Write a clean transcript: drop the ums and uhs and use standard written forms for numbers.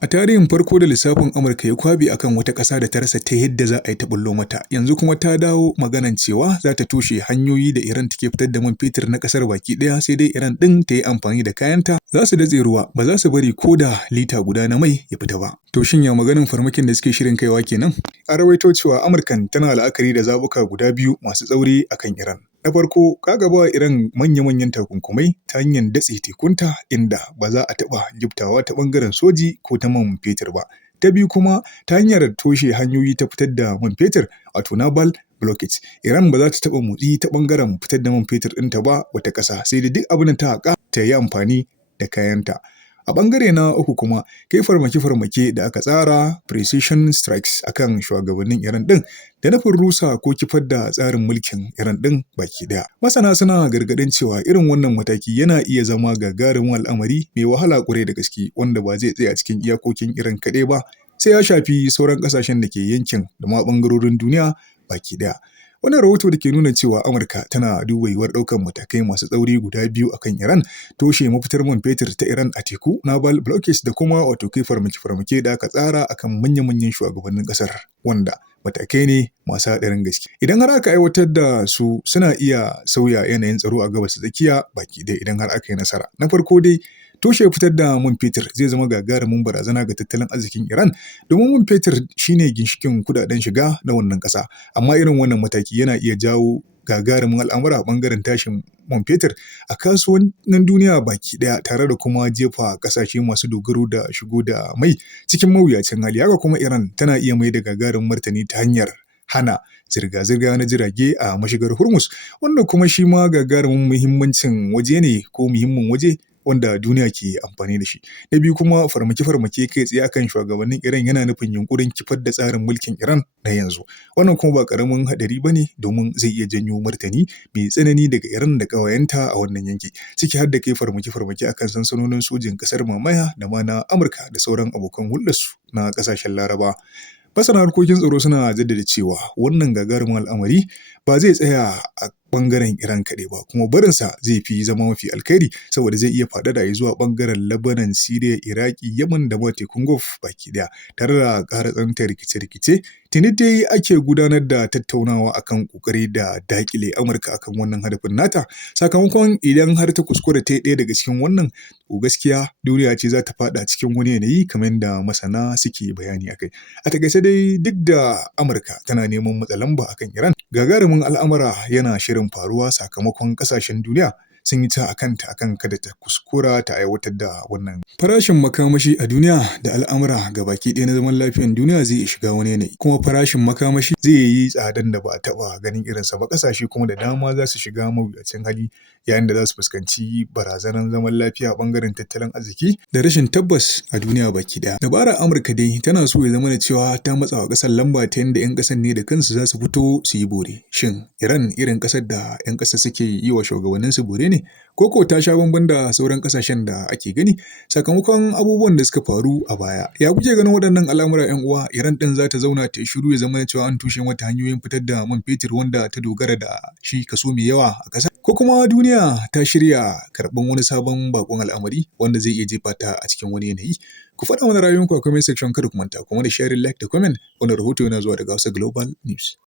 A tarihin farko da lissafin Amurka ya kwaɓe akan wata ƙasa da ta rasa ta yadda za a yi ta ɓullo mata, yanzu kuma ta dawo maganan cewa za ta toshe hanyoyi da Iran take fitar da man fetur na ƙasar baki ɗaya, sai dai Iran ɗin ta yi amfani da kayanta za su datse ruwa, ba za su bari ko da lita guda na mai ya fita ba. To shin ya maganin farmakin da suke shirin kaiwa kenan? An rawaito cewa Amurkan tana la'akari da zaɓuka guda biyu masu tsauri akan Iran. Na farko, ƙaƙabawa Iran manya-manyan takunkumai ta hanyar datse tekunta inda ba za a taɓa giftawa ta ɓangaren soji ko ta man fetur ba. Ta biyu kuma ta hanyar toshe hanyoyi ta fitar da man fetur wato naval blockage. Iran ba za ta taɓa motsi ta ɓangaren fitar da man fetur ɗinta ba wata ƙasa, sai da duk abin da ta haƙa ta yi amfani da kayanta. A ɓangare na uku kuma, kai farmake-farmake da aka tsara precision strikes akan shugabannin Iran ɗin da nufin rusa ko kifar da tsarin mulkin Iran ɗin baki ɗaya. Masana suna gargaɗin cewa irin wannan mataki yana iya zama gagarumin al'amari mai wahala ƙwarai da gaske wanda ba zai tsaya cikin iyakokin Iran kaɗai ba, sai ya shafi sauran ƙasashen da ke yankin da ma ɓangarorin duniya baki ɗaya. Wannan rahoto da ke nuna cewa Amurka tana duba yiwuwar ɗaukar matakai masu tsauri guda biyu akan Iran, toshe mafitar man fetur ta Iran a teku, naval blockage da kuma wato kai farmake-farmake da aka tsara akan manya-manyan shugabannin ƙasar, wanda matakai ne masu haɗarin gaske. Idan har aka aiwatar da su suna iya sauya yanayin tsaro a gabas tsakiya baki ɗaya idan har aka yi nasara. Na farko dai, toshe fitar da man fetur zai zama gagarumin barazana ga tattalin arzikin Iran, domin man fetur shine ginshikin kudaden shiga na wannan ƙasa, amma irin wannan mataki yana iya jawo gagarumin al'amura a ɓangaren tashin man fetur a kasuwannin duniya baki ɗaya, tare da kuma jefa ƙasashe masu dogaro da shigo da mai cikin mawuyacin hali. Haka kuma Iran tana iya mai da gagarumin martani ta hanyar hana zirga-zirga na jirage a mashigar Hormuz, wanda kuma shi ma gagarumin muhimmancin waje ne ko muhimmin waje wanda duniya ke amfani da shi. Na biyu kuma farmake-farmake kai tsaye akan shugabannin Iran yana nufin yunkurin kifar da tsarin mulkin Iran na yanzu. Wannan kuma ba ƙaramin haɗari ba ne, domin zai iya janyo martani mai tsanani daga Iran da ƙawayenta a wannan yanki, ciki har da kai farmake-farmake akan sansanonin sojin ƙasar mamaya da ma na Amurka da sauran abokan hulɗarsu na ƙasashen Larabawa. Masana harkokin tsaro suna jaddada cewa wannan gagarumin al'amari ba zai tsaya a ɓangaren Iran kaɗai ba, kuma barinsa zai fi zama mafi alkhairi saboda zai iya faɗaɗa zuwa ɓangaren Lebanon, Syria, Iraki, Yemen da ma tekun Gulf baki ɗaya, tare da ƙara tsananta rikice-rikice. Tuni dai ake gudanar da tattaunawa akan ƙoƙari da daƙile Amurka akan wannan hadafin nata. Sakamakon idan har ta kuskura ta yi ɗaya daga cikin wannan, to gaskiya duniya ce za ta faɗa cikin wani yanayi kamar da masana suke bayani akai. A takaice dai, duk da Amurka tana neman matsa lamba akan Iran, gagarumin al'amura yana shirin faruwa sakamakon ƙasashen duniya sun yi ta akanta akan kada ta kuskura ta aiwatar da wannan. Farashin makamashi a duniya da al'amura gabaki ɗaya na zaman lafiyar duniya zai shiga wani yanayi, kuma farashin makamashi zai yi tsadan da ba a taɓa ganin irinsa ba. Ƙasashe kuma da dama za su shiga mawuyacin hali, yayin da za su fuskanci barazanar zaman lafiya a ɓangaren tattalin arziki da rashin tabbas a duniya baki ɗaya. Dabarar Amurka dai tana so ya zama da cewa ta matsa wa ƙasar lamba ta yadda 'yan ƙasar ne da kansu za su fito su yi bore. Shin Iran irin ƙasar da 'yan ƙasa suke yi wa shugabanninsu bore ne? Koko ta sha bamban da sauran ƙasashen da ake gani sakamakon abubuwan da suka faru a baya? Ya kuke ganin waɗannan al'amura 'yan uwa? Iran ɗin za ta zauna ta yi shiru ya zama cewa an tushe mata hanyoyin fitar da man fetur wanda ta dogara da shi kaso mai yawa a ƙasar? Ko kuma duniya ta shirya karɓan wani sabon baƙon al'amari wanda zai iya jefa ta a cikin wani yanayi? Ku faɗa mana ra'ayoyinku a comment section, kada ku manta kuma da sharing, like da comment. Wannan rahoto yana zuwa daga Hausa Global News.